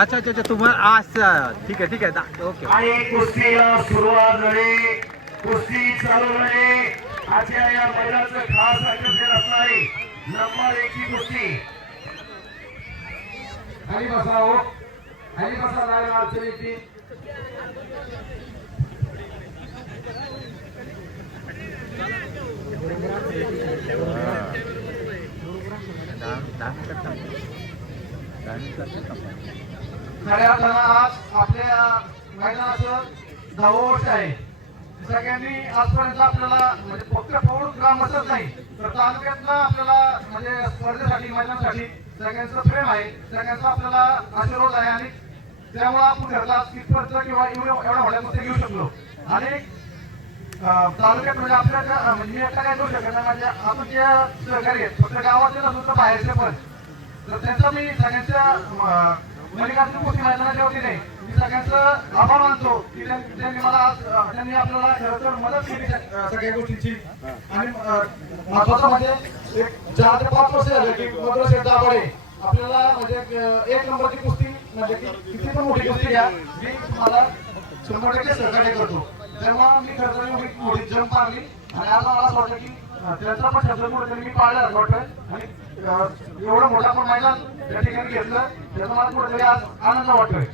अच्छा अच्छा अच्छा तुम्हाला अच्छा ठीक आहे ठीक आहे दा- ओके. आणि कुस्तीला सुरुवात झाली. कुस्ती चालू झाली. आजच्या या खास आयोजन असणार नंबर एकची कुस्ती. खाली बसा हो. खाली बसा अडचण येते दहा दहा मिनिटात. दहा मिनिटात. खऱ्या अर्थानं आज आपल्या मैदानाचं दहावं वर्ष आहे. सगळ्यांनी आजपर्यंत आपल्याला म्हणजे फक्त पौड ग्रामस्थच नाही तर तालुक्यातलं आपल्याला म्हणजे स्पर्धेसाठी मैदानासाठी सगळ्यांचं प्रेम आहे. सगळ्यांचा आपल्याला आशीर्वाद आहे आणि त्यामुळे आपण घरला तिथपर्यंत किंवा एवढ्या एवढ्या होण्यामध्ये घेऊ शकलो. आणि तालुक्यात म्हणजे आपल्या म्हणजे मी काय करू शकत म्हणजे माझ्या आपण जे सहकारी आहेत फक्त गावाचे नसून तर बाहेरचे पण. तर त्यांचा मी सगळ्यांच्या अं, कोटी कुस्ती मैदानाच्या वतीने मी सगळ्यांचं आभार मानतो की त्यांनी मला आज त्यांनी आपल्याला खरंतर मदत केली सगळ्या गोष्टींची. आणि महत्वाचं म्हणजे एक चार ते पाच वर्ष झालं की मद्रास दाभाडे आपल्याला म्हणजे एक- नंबरची कुस्ती म्हणजे किती पण मोठी कुस्ती घ्या मी तुम्हाला शंभर टक्के सहकार्य करतो. तेव्हा मी खरं तर मोठी जम पाडली आणि आज मला असं वाटतं की त्यांचा पण शब्द कुठेतरी मी पाळला असं वाटतं आणि अं, एवढं मोठं पण मैदान त्या ठिकाणी घेतलं त्याचा मला कुठेतरी आज आनंद वाटतोय.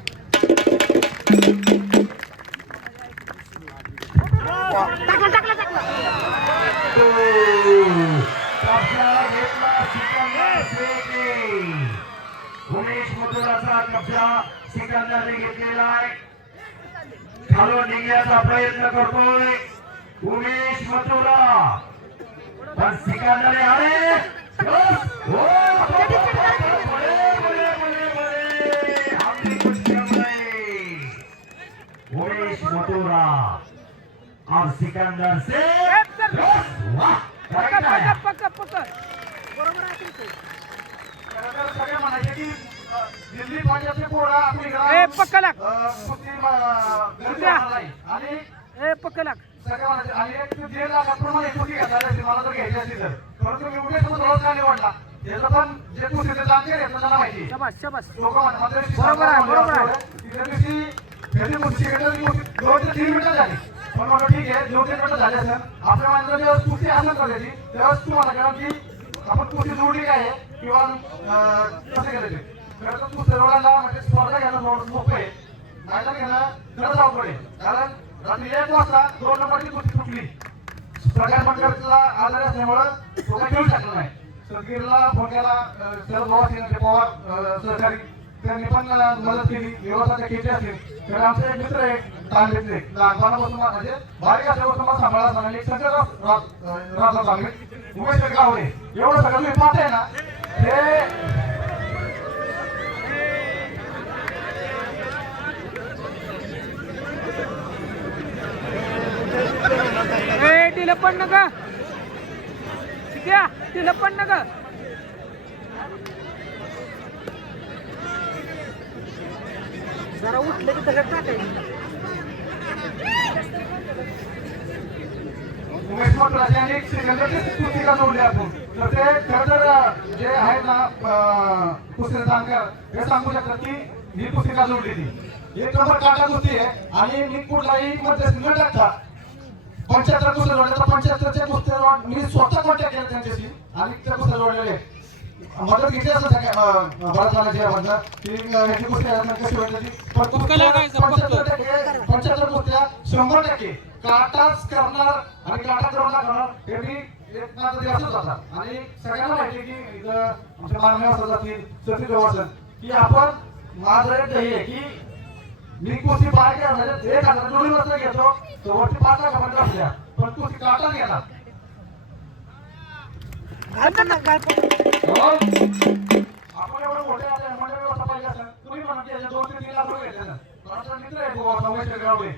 घेतला उमेश मथुराचा कब्जा सिकंदरने घेतलेला आहे खालून निघण्याचा प्रयत्न करतोय उमेश मथुरा. पण सिकंदर अरे उमेश मथुरा और सिकंदर से सगळे म्हणायचे की दिल्ली पंजाबचे पोरं आपली. आणि सगळे म्हणायचे आणि एक जे लाख आपण मला मला जर घ्यायची असली तर. परंतु मथुरा का निवडला त्याचं पण जे चांगले आहेत ना त्यांना माहिती आहे. शबास शबास. लोकं म्हणतात, "माझ्या दिवशी बरोबर आहे, सरकार बरोबर आहे. म्हणलं, तिसऱ्या दिवशी त्याची कुस्ती घेतली, ती कुस्ती दोन ते तीन मिनिटं झाली. पण म्हटलं ठीक आहे दोन तीन मिनिटं झाले असेल. आपल्या माणसाला जेव्हा कुस्ती असेल का त्याची तेव्हाच तुम्हाला कळलं की आपण कुस्ती जोडली काय आहे किंवा कसं केलं ते. खरं तर कुस्ती जोडायला म्हणजे स्पर्धा घेणं सोपं आहे. मैदान घेणं खरंच अवघड आहे. कारण रात्री एक वाजता दोन नंबरची कुस्ती सुटली प्रकाश मंडळाला आजारी असल्यामुळं तो काही खेळू शकला नाही. सदगीरला फोन केला शरद पवार सेनेचे पवार सहकारी त्यांनी पण मदत केली व्यवस्थाच्या केली असेल. तर आमचे मित्र आहे तांबेतले लहानपणापासून म्हणजे बारीक असल्यापासून मला सांभाळा सांगायला एक संकट राहता सांगेल उमेश गावडे. एवढं सगळं मी पाहते ना. ते ए पण नका. ठीक आहे पण नका. जरा उठलं की दगड टाकायचं. आणि श्रीगंधाची पुस्तिका आपण तर ते खरं तर जे आहेत ना अं, पुस्तिका हे सांगू शकतात की ही पुस्तिका जोडलेली एक नंबर काटा कुस्ती आहे आणि मी कुठलाही मध्ये न टाकता पंच्याहत्तर कुस्त्या जोडल्या तर पंच्याहत्तरच्या कुस्त्या मी स्वतः कॉन्टॅक्ट केला त्यांच्याशी. आणि त्या कुस्त्या जोडलेल्या आहेत मदत घेतली असं सगळ्या भारताला यामधनं की अं, ह्याची कुस्ती आहे ना, कशी वाटली ती? पण कुस्त्या पंच्याहत्तर टक्के पंच्याहत्तर कुस्त्या शंभर टक्के. काटाच करणार आणि काटा करून दाखवणार हे मी आणि सगळ्यांना माहिती की आमच्या मानवी असं जातील की आपण माझं एक आहे की मी कुस्ती बाहेर घ्या म्हणजे एक हजार दोन्ही वस्त्र घेतो. तर वरती पाच लाखापर्यंत असल्या पण कुस्ती काटाच घेणार हो? आपण एवढं मोठे आता मंडळ व्यवस्था पाहिजे असेल. तुम्ही म्हणा की याचे दोन ते तीन लाख रुपये घेतले मित्र आहे गावडे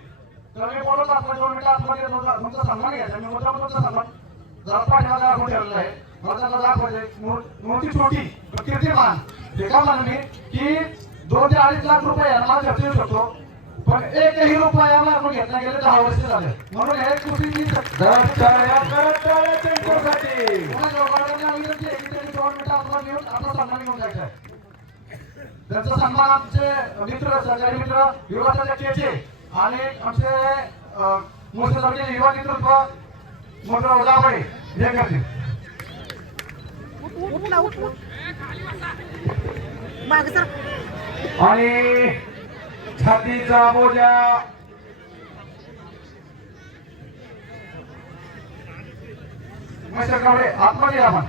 तर मी बोलत असतो दोन मिनिटं आतमध्ये तुमचा सन्मान घ्यायचा मी तुमचा सन्मान जरा पाठीमागे आपण ठेवलेला आहे. मला त्यांना दाखवायचे मूर्ती छोटी पण कीर्तिमान ते का म्हणा मी की दोन ते अडीच लाख रुपये यांना खर्च येऊ शकतो. पण एकही रुपया आपण घेतला गेले दहा वर्ष झाले. म्हणून हे कृषी. त्यांचा सन्मान आमचे मित्र सहकारी मित्र युवा आणि आमचे मोठे युवा नेतृत्व मोठं दाबळे हे करतील. आणि छातीचा बोजा. कावडे आतमध्ये या आपण.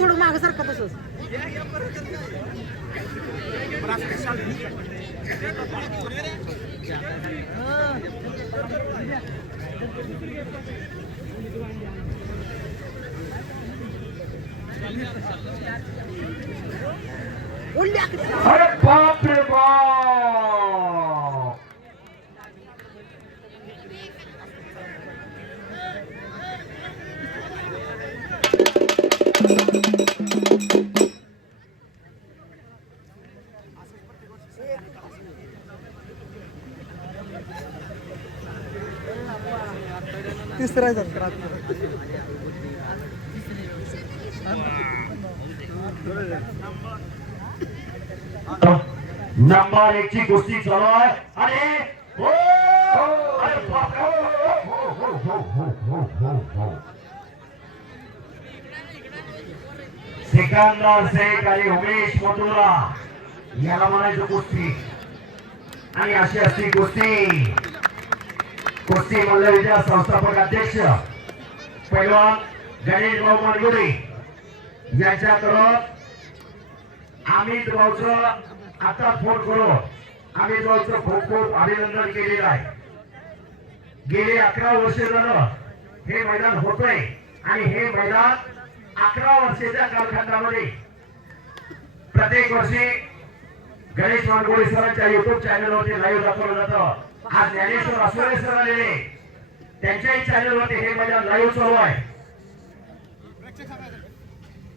थोडं माग सारखं तसंच? अरे बाप! रे बाप तिसरा नंबर एक ची कुस्ती चालू आहे आणि हो! अरे बाप रे! हो, हो, हो, हो, हो, हो, हो. सिकंदर शेख आणि उमेश मथुरा याला म्हणायचं कुस्ती आणि अशी असती कुस्ती कुस्ती मल्लविद्या संस्थापक अध्यक्ष पैलवान गणेश भाऊ मानगुडे यांच्याकडून आम्ही भाऊचं आता फोन करू. आम्ही भाऊचं खूप खूप अभिनंदन केलेलं आहे. गेले अकरा वर्ष झालं हे मैदान होतंय आणि हे मैदान अकरा वर्षाच्या कालखंडामध्ये प्रत्येक वर्षी गणेश मानगोळे सरांच्या युट्यूब चॅनलवरती लाईव्ह दाखवलं जातं. आज ज्ञानेश्वर असोरे सर आलेले. त्यांच्याही चॅनलवरती हे मैदान लाईव्ह चालू आहे.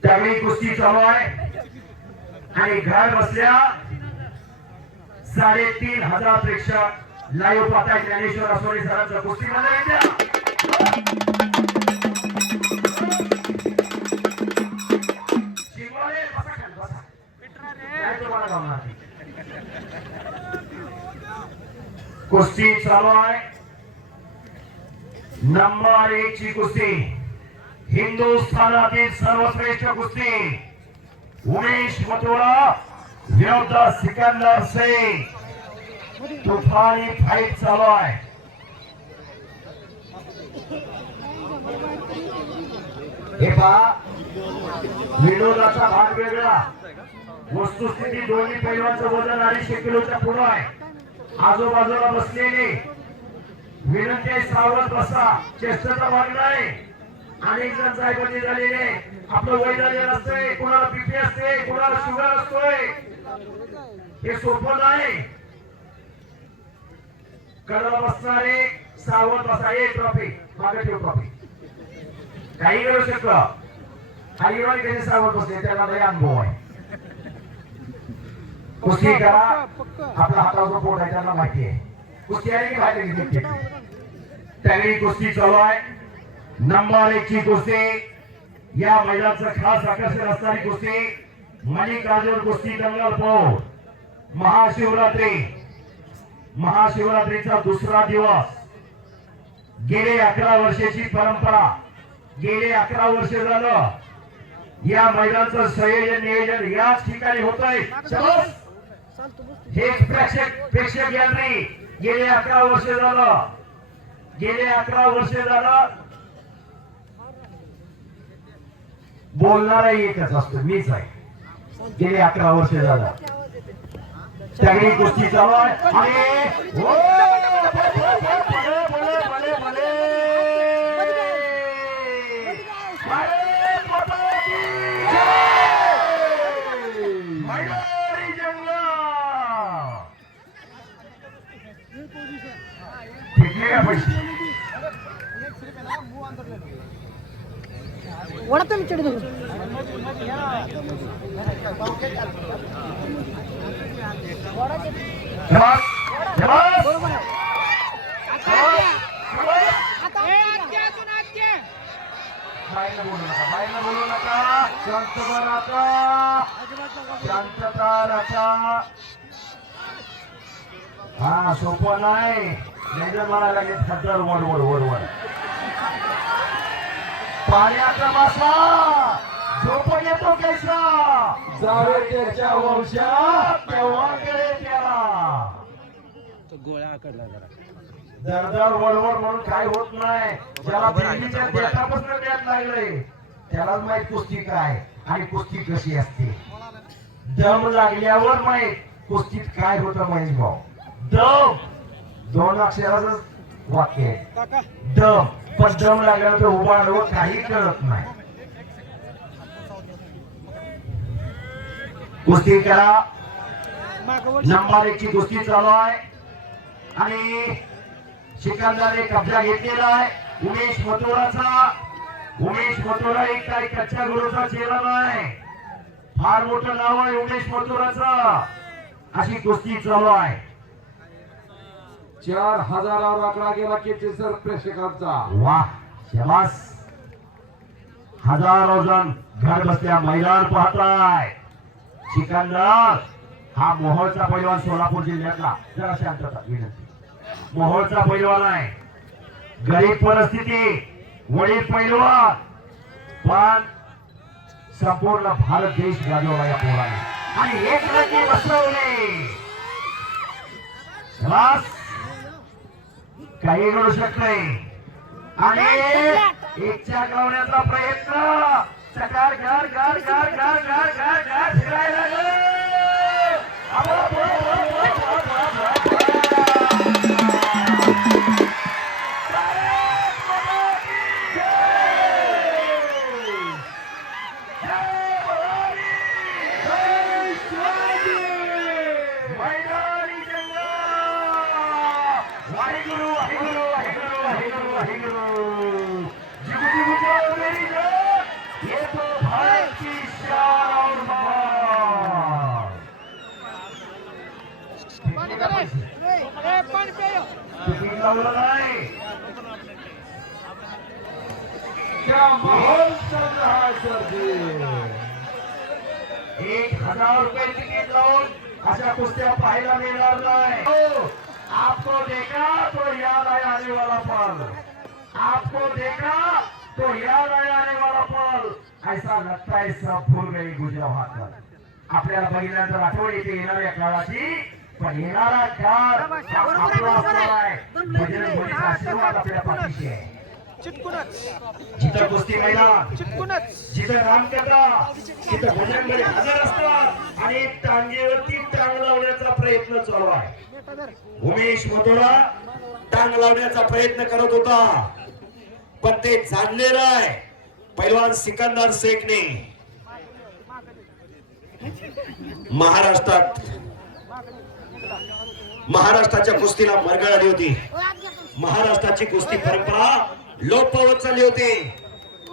त्यावेळी कुस्ती चालू आहे आणि घर बसल्या साडेतीन हजारपेक्षा लाईव्ह पाहताय ज्ञानेश्वर असोरे सरांचं कुस्ती मध्ये कुस्ती चालू आहे नंबर एक ची कुस्ती. हिंदुस्थानातील सर्वश्रेष्ठ कुस्ती उमेश मथुरा विरुद्ध सिकंदर सिंग. तुफानी फाईट चालू आहे. हे पहा विनोदाचा भाग वेगळा. वस्तुस्थिती दोन्ही पैलवांचं वजन अडीचशे किलोच्या पुढं आहे. आजूबाजूला बसलेली. विनंती सावध बसा. चेष्टाचा भाग नाही. अनेक जण साहेबांनी झालेले आपलं वय झालेलं असतंय कोणाला बीपी असते कोणाला शुगर असतोय. हे सोपं नाही. कडाला बसणारे सावध बसा. एक ट्रॉफी मागे ठेव ट्रॉफी काही करू शकतं. काही वेळा कधी सावध बसले त्याला लय अनुभव आहे. कुस्ती करा. आपला हातावरचं पोट आहे त्यांना माहिती आहे. कुस्ती आहे की बाहेर त्यावेळी कुस्ती चालू आहे. नंबर एक ची कुस्ती. या महिलांचं खास आकर्षण असणारी कुस्ती मणिकाजोर कुस्ती दंगल पौर महाशिवरात्री. महाशिवरात्रीचा दुसरा दिवस. गेले अकरा वर्षाची परंपरा. गेले अकरा वर्ष झालं. या महिलांचं संयोजन नियोजन याच ठिकाणी होत आहे हे प्रेक्षक प्रेक्षक यांनी गेले अकरा वर्ष झालं. गेले अकरा वर्ष झालं. बोलणारा एकच असतो मीच आहे. गेले अकरा वर्ष झाला. सगळी गोष्टी चालू आहे. आणि हो! शांत राहा शांतता राखा. हा सोपं नाही. नाही मला लागेल खतर वर वर वर वर पाण्याचा मासा झोप येतो कैसा. जावे त्याच्या वंशात. तेव्हा कळे त्याला? दरदर वळवळ म्हणून काय होत नाही. ज्याला दिल्लीच्या देशापासून द्यायला लागले त्यालाच माहीत कुस्ती काय आणि कुस्ती कशी असते. दम लागल्यावर माहीत कुस्तीत काय होतं महेश भाऊ. दम. दोन अक्षराच वाक्य आहे. दम. पण लागल्यावर लागल्यानंतर उभा आडवं काही कळत नाही. कुस्ती करा. नंबर एक ची कुस्ती चालू आहे. आणि शिकंदाने कब्जा घेतलेला आहे. उमेश मथोराचा उमेश मथोरा एक काही कच्च्या गुरुचा चेहरा नाही. फार मोठं नाव आहे उमेश मथोराचा अशी कुस्ती चालू आहे. चार हजारावर आकडा गेला किती सर प्रेक्षकांचा. वा शबास. हजारो जण घर बसल्या मैदान पाहताय. सिकंदर हा मोहोळचा पैलवान सोलापूर जिल्ह्यातला. जरा शांतता विनंती. मोहोळचा पैलवान आहे. गरीब परिस्थिती वडील पैलवान. पण संपूर्ण भारत देश गाजवला या पोराने. आणि एक रंगी बसवले काही घडू शकत नाही आणि इच्छा गवण्याचा प्रयत्न चकार घर घर घर घर घर घर घर फिरायला क्या माहौल चल रहा है सर जी एक हजार रुपये तिकीट लावून अशा कुस्त्या पाहायला मिळणार नाही आपको देखा तो याद आहे आने वाला पल आपको देखा तो याद आहे आने वाला पल ऐसा लगता है सब भूल गई गुजरा हात आपल्याला बघितल्यानंतर आठवण येते येणाऱ्या काळाची. आहे जिथं कुस्ती मैदान जिथं रामकथा तिथं हजर असतात आणि टांगेवरती टांग लावण्याचा प्रयत्न चालू आहे. उमेश मथुरा टांग लावण्याचा प्रयत्न करत होता. पण ते जाणलेलं आहे पैलवान सिकंदर शेखने. महाराष्ट्रात महाराष्ट्राच्या कुस्तीला मरगळ आली होती. महाराष्ट्राची कुस्ती परंपरा लोप पावत चालली होती.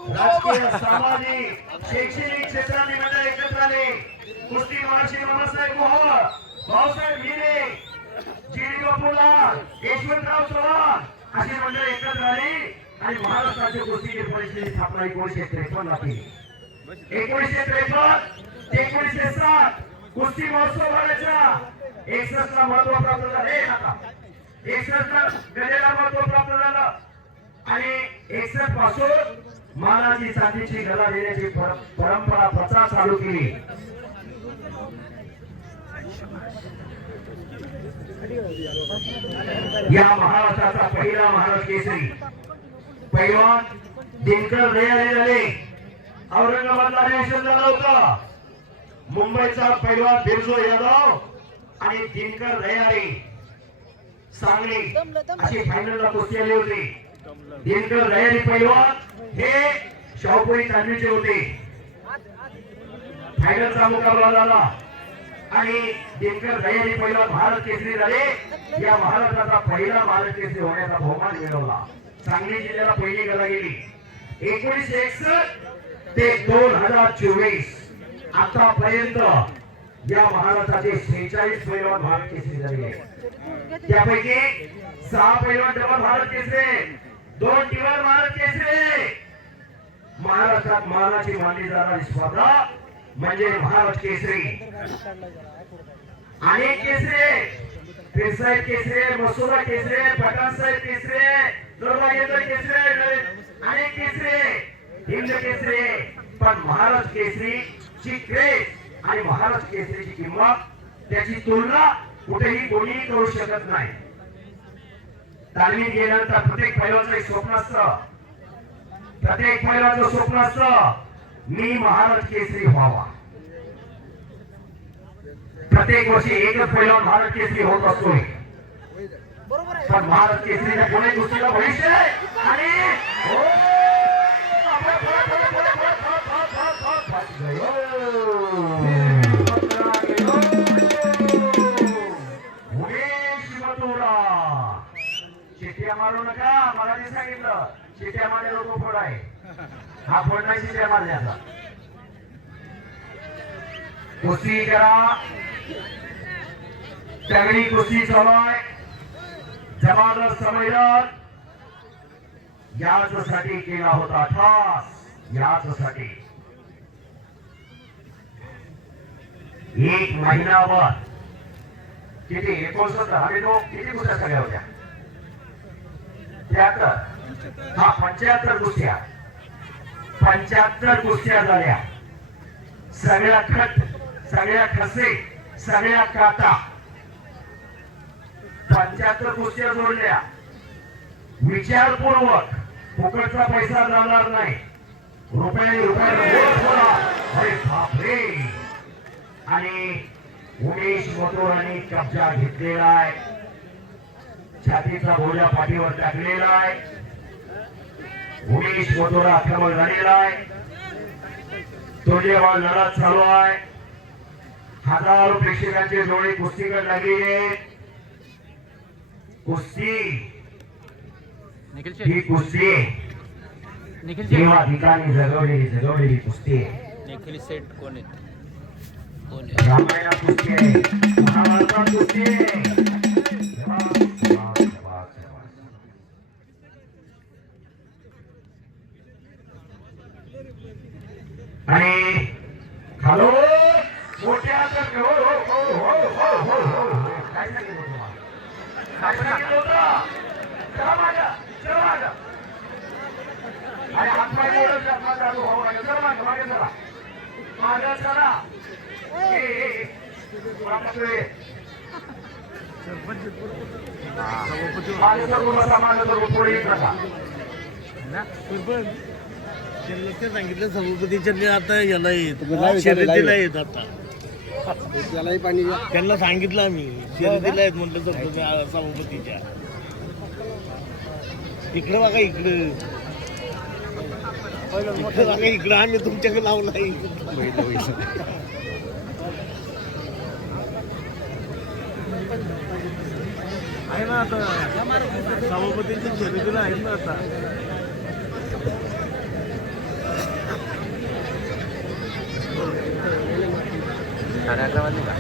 राजकीय सामाजिक शैक्षणिक क्षेत्राने म्हणजे मंडळ एकत्र आले कुस्ती महर्षी बाबासाहेब मोहोळ भाऊसाहेब यशवंतराव चव्हाण अशी मंडळ एकत्र आली आणि महाराष्ट्राची कुस्ती परिषदेची स्थापना एकोणीशे त्रेपन्न केली एकोणीशे त्रेपन्न एकोणीशे सात कुस्ती महोत्सव भरायचा. एकसष्ट ला महत्त्व प्राप्त झालं. हे नका एकसष्ट ला गजेला महत्त्व प्राप्त झालं. आणि एकसष्टपासून मानाची चांदीची गला देण्याची परंपरा प्रथा चालू केली. या महाराष्ट्राचा पहिला महाराष्ट्र केसरी. पैलवान दिनकर दयाले झाले औरंगाबादला रेशन झाला होता. मुंबईचा पैलवान बिरजो यादव आणि दिनकर दयारे सांगली अशी फायनलला कुस्ती आली होती. दिनकर दयारी पैलवान हे शाहपुरी चांदीचे होते. फायनलचा मुकाबला झाला. आणि दिनकर दयारी पहिला भारत केसरी झाले. या महाराष्ट्राचा पहिला भारत केसरी होण्याचा बहुमान मिळवला. सांगली जिल्ह्याला पहिली गदा गेली. एकोणीसशे एकसष्ट ते दोन हजार चोवीस. आतापर्यंत या महाराष्ट्राचे शेहेचाळीस पैलवान भारत केसरी झाले. त्यापैकी सहा पैलवान डबल भारत केसरे दोन टीवर भारत केसरे. महाराष्ट्रात मानाची मानली जाणारी स्पर्धा म्हणजे भारत केसरी. अनेक केसरे पिरसाहेब केसरे मसुरा केसरे पठाण साहेब केसरी दुर्वागेंद्र केसरे अनेक केसरे हिंद केसरे. पण महाराज केसरी ची क्रेज आणि महाराज केसरीची किंमत त्याची तुलना कुठेही कोणीही करू शकत नाही. तालमीत गेल्यानंतर प्रत्येक पैलवाचं एक स्वप्न असतं. प्रत्येक पैलवाचं स्वप्न असतं मी महाराज केसरी व्हावा. प्रत्येक वर्षी एकच पैलवान भारत केसरी होत असतोय. पण भारत केसरीच्या पुणे कुस्तीला भविष्य आणि हा कोण नाही शिट्ट्या मारण्याचा कुस्ती करा. तगडी कुस्ती चालू आहे. जबरदस्त संमेलन. याचसाठी केला होता ठास. याचसाठी एक महिनाभर. किती? एकोणसत्तर. आम्ही तो किती कुस्त्या सगळ्या होत्या? त्यात हा पंच्याहत्तर कुस्त्या. पंच्याहत्तर कुस्त्या झाल्या. सगळ्या खट सगळ्या खसे सगळ्या काटा. पंच्याहत्तर कुस्त्या जोडल्या. विचारपूर्वक फुकटचा पैसा जाणार नाही. रुपये रुपये बापरे. आणि उमेश मोटोरांनी कब्जा घेतलेला आहे. छातीचा बोजा पाठीवर टाकलेला आहे. उमेश मोटोरा आक्रमक झालेला आहे. तो जेव्हा लढा चालू आहे. हजारो प्रेक्षकांचे डोळे कुस्तीकडे लागलेले. कुस्ती ही कुस्ती निखिल जेव्हा ठिकाणी जगवलेली जगवलेली कुस्ती आहे. निखिल सेट कोण आहेत? कोण आहे रामायणात कुस्ती आहे. महाभारतात कुस्ती आहे. आणि हॅलो हो हो हो हो हो हो माझ्या चला माझ्या आणि हात माझ्या सर्व बसा त्यांना ते सांगितलं सभापतीच्या आता याला येत शर्यतीला येत आता. त्यांना सांगितलं आम्ही शर्यतीला येत म्हटलं सभापती सभापतीच्या. इकडं बघा इकडं. इकडं बघा इकडं आम्ही तुमच्याकडे लावलाय आहे. ना आता. सभापतीच्या शर्यतीला आहेत ना आता. साडे अकरा वाजले का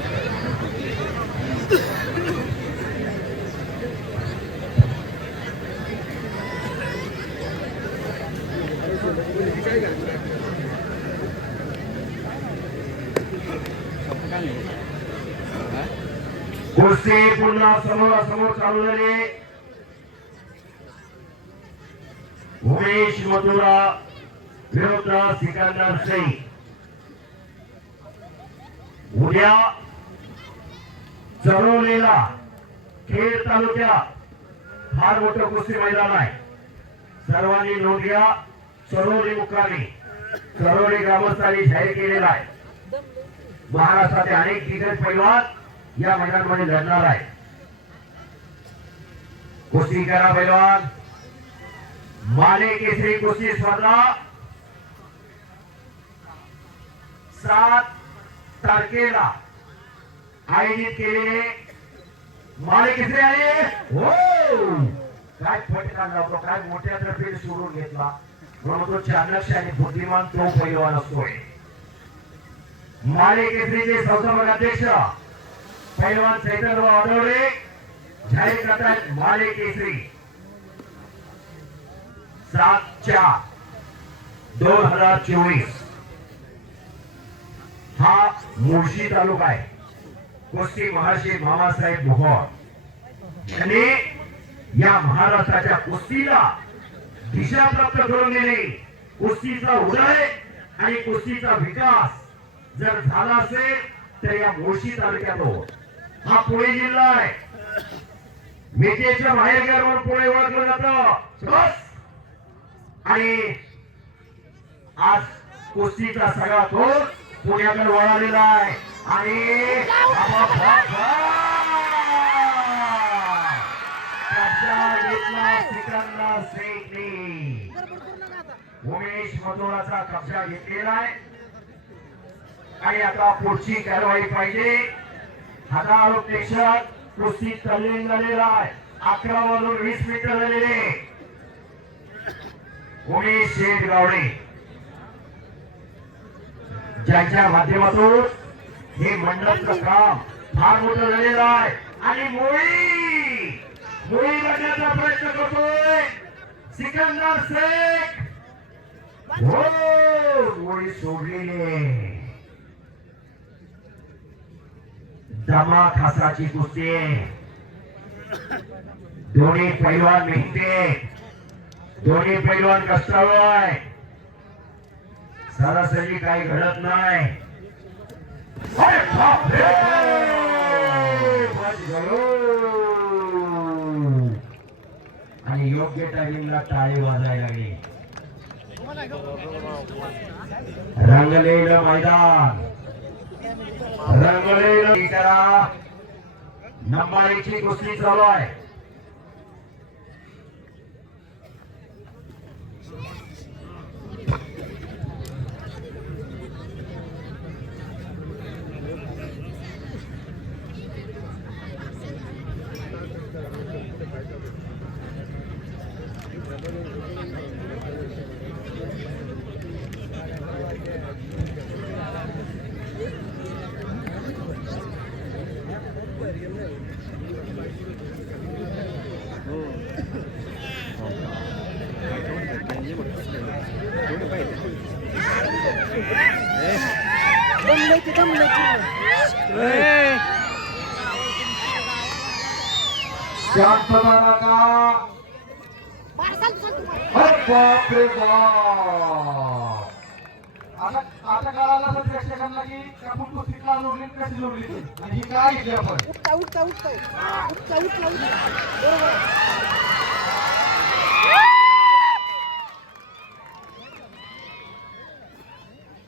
कुस्ती पुन्हा समोरासमोर चालू झाले. उमेश मधुरा विरुद्ध सिकंदर सिंग. उद्या चरवलेला खेड तालुक्यात फार मोठं कुस्ती मैदान आहे. सर्वांनी नोंद घ्या चरोली मुक्कामी. चरोली ग्रामस्थांनी जाहीर केलेला आहे. महाराष्ट्राचे अनेक दिग्गज पैलवान या मैदानामध्ये लढणार आहे. कुस्ती करा पैलवान माने केसरी कुस्ती स्पर्धा. सात तारखेला आयोजित केलेले माले आहे हो. काय फटका लावतो काय मोठ्या ट्रफीने सोडून घेतला. म्हणून तो चाणक्ष आणि बुद्धिमान तो पैलवान असतोय. माले संस्थापक अध्यक्ष पैलवान चैतन्य आढळले जाहीर करतात माले केसरी सात चार दोन हजार चोवीस. हा मुळशी तालुका आहे. कुस्ती महर्षी मामासाहेब मोहोळ. यांनी या महाराष्ट्राच्या कुस्तीला दिशा प्राप्त करून दिली. कुस्तीचा उदय आणि कुस्तीचा विकास जर झाला असेल तर या मुळशी तालुक्यात हो. हा पुणे जिल्हा आहे. मेकेच्या बाहेर गेल्यावर पुणे ओळखलं जात. बस! आणि आज कुस्तीचा सगळा तो पुण्याकडे वळालेला आहे. आणि सिकंदर शेखने उमेश मथुराचा कब्जा घेतलेला आहे. आणि आता पुढची कारवाई पाहिजे. हजारो प्रेक्षक कुस्ती तल्लीन झालेला आहे. अकरा वाजून वीस मीटर झालेले. उमेश शेठ गावडे. ज्याच्या माध्यमातून हे मंडळाचं काम फार मोठं झालेलं आहे. आणि मुळी मुळी करण्याचा प्रयत्न करतोय. सिकंदर शेख. हो मुळी सोडलेले दमा खासाची कुस्ती दोन्ही पैलवान मिळते. दोन्ही पैलवान कष्टावर आहे सरासरी काही घडत नाही. आणि योग्य टायमिंगला टाळी वाजायला लागली. रंगलेलं मैदान. रंगलेलं करा नंबारीची कुस्ती चालू आहे दमलंय की दमलंय की ए, शांतता नका बाहेर चालतो चालतो अरे बाप रे बाप. आता आता कळालं पण प्रेक्षकांना की आपण कुस्ती का जोडली कशी जोडली ती. आणि ही काय घेतली आपण? उठता उठता उठता. उठता उठता बरोबर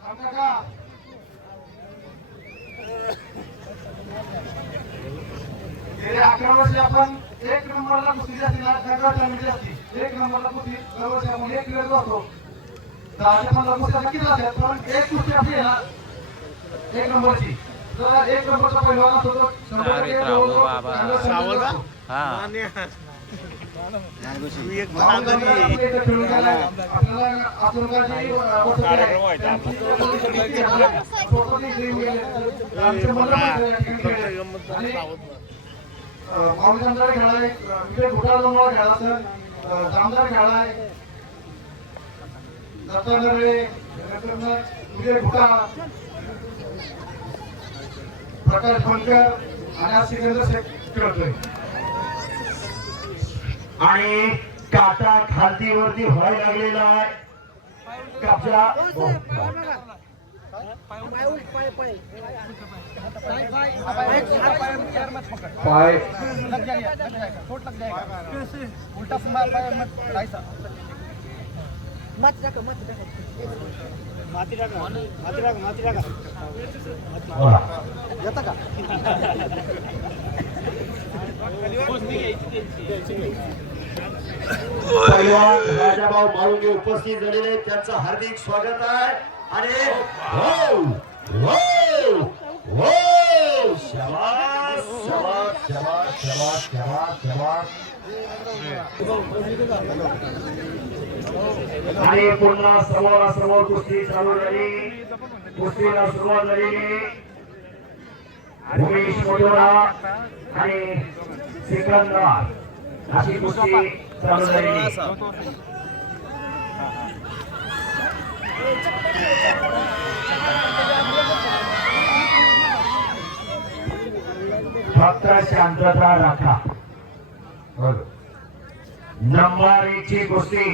सांगा का गेले अकरा वर्ष आपण एक नंबरला कुस्ती जास्ती ना सगळ्यात चांगली जास्ती एक नंबरला कुस्ती दरवर्षी आपण एक वेळ जातो दहाच्या पंधरा पण एक कुस्ती आपली आहे ना एक नंबरची जर एक नंबरचा पहिलवान असतो तो शंभर टक्के जवळजवळ चांगला संघर्ष असतो. आपल्या इथं खेळून गेलाय, आपल्याला आतुरकाची, अं, वस्तू आहे. त्यांची स्वतःची गेले. आमचे मुलं पण या ठिकाणी खेळले. आणि, अं, माऊली खेळाय विजय घोटाळा खेळा सर अं, जामदार खेळाय दत्ता नरळे प्रकाश बनकर आणि सिकंदर शेख खेळतोय आणि काटा खालतीवरती व्हायला लागलेला आहे कब्जा हो. पाय मत टाका मत टाका. राजाभाऊ माळुंगे उपस्थित झालेले आहेत. त्यांचं हार्दिक स्वागत आहे. आणि आणि पुन्हा समोरासमोर कुस्ती चालू झाली. कुस्तीला सुरुवात झालेली उमेश मोटोरा आणि सिकंदर अशी कुस्ती चालू झालेली फक्त शांतता राखा. नंबर एकची कुस्ती.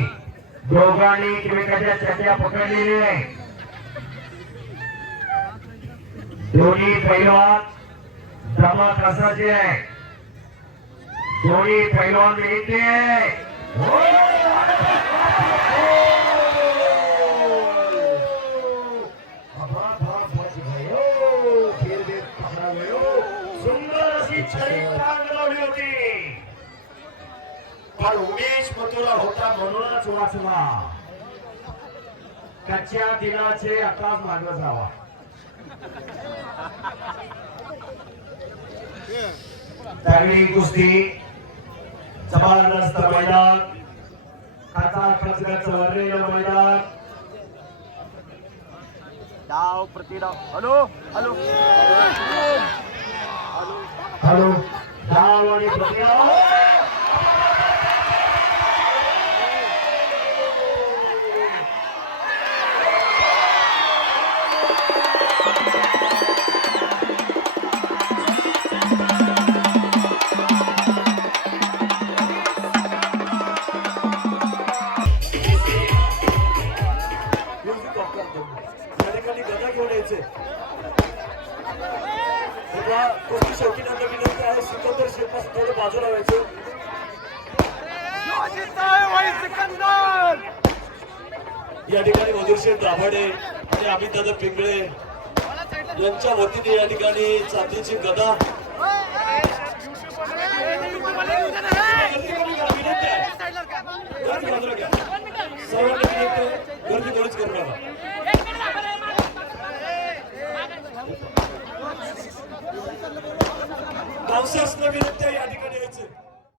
दोघांनी एकमेकाच्या चट्या पकडलेल्या आहे दोन्ही पैलवान जमा कसाचे आहे दोन्ही पैलवान मिळते सुंदर अशी छडी टांग लावली होती पण मथुरा होता म्हणूनच वाचला कच्च्या दिनाचे आकाश मागं जावा. त्यावेळी कुस्ती जबरदस्त मैदान खचा खचगच भरलेलं मैदान. डाव प्रतिडाव. Hello hello. हॅलो डाव आणि प्रतिडाव. आभाडे आणि अमितदादा पिंगळे यांच्या वतीने या ठिकाणी चांदीची गदा गर्दी कोणीच करू नका पावसासनं विनंती या ठिकाणी